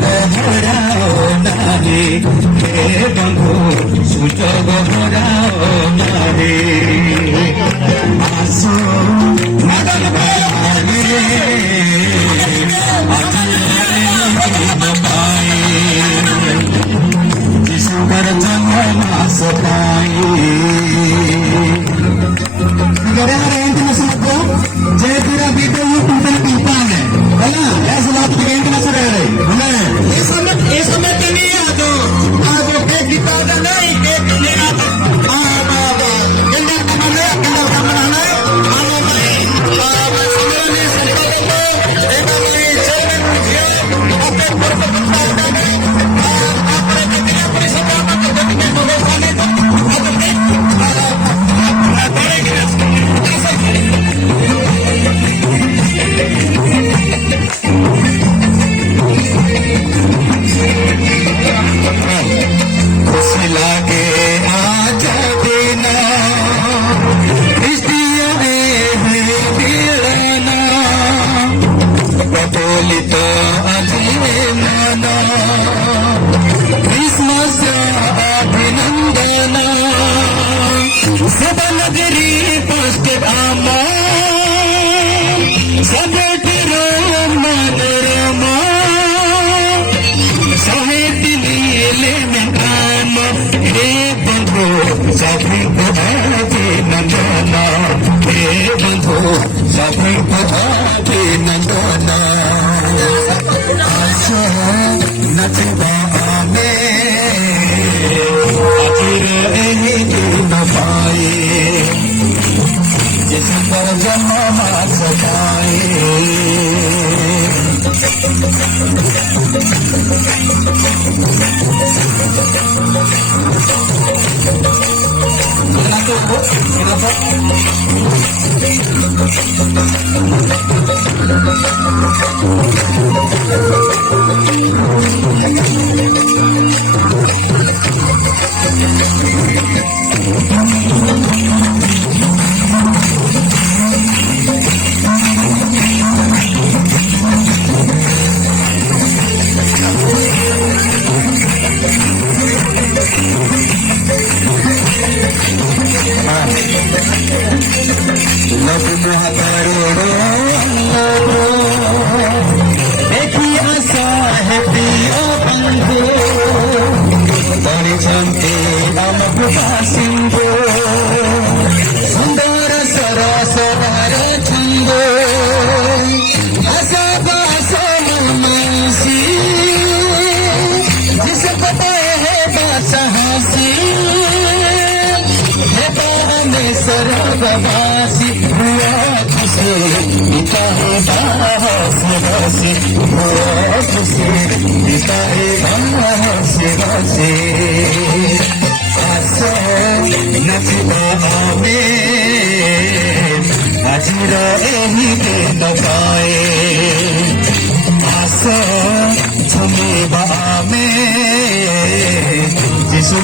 हराओ नारे हे बंधु सुजोग हराओ नारे आसो मदन भाई जिसकर जन्म मास पाई जय पूरा बीते हुए टूटल पीता है ना ऐसे बात गेंद न रह रही ये समय के लिए आज एक गीता नहीं एक लेना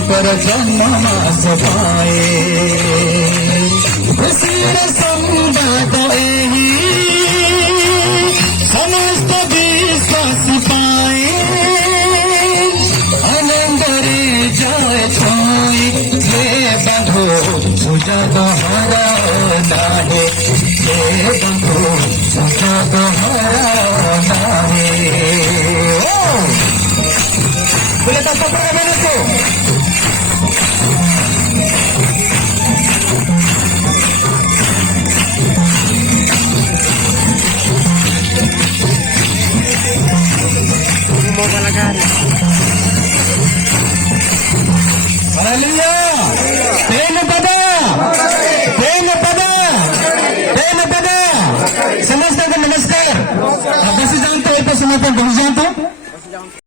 पर जन्म मास पाए संवाद समस्त विश्वास पाए आनंदरे जाए छोई हे बंधु सुजग हरा नाहे हे बंधु सुजग हरा नाहे बोले तो सपना मैंने तो समझते नमस्कार। बस जानते हो तो समझते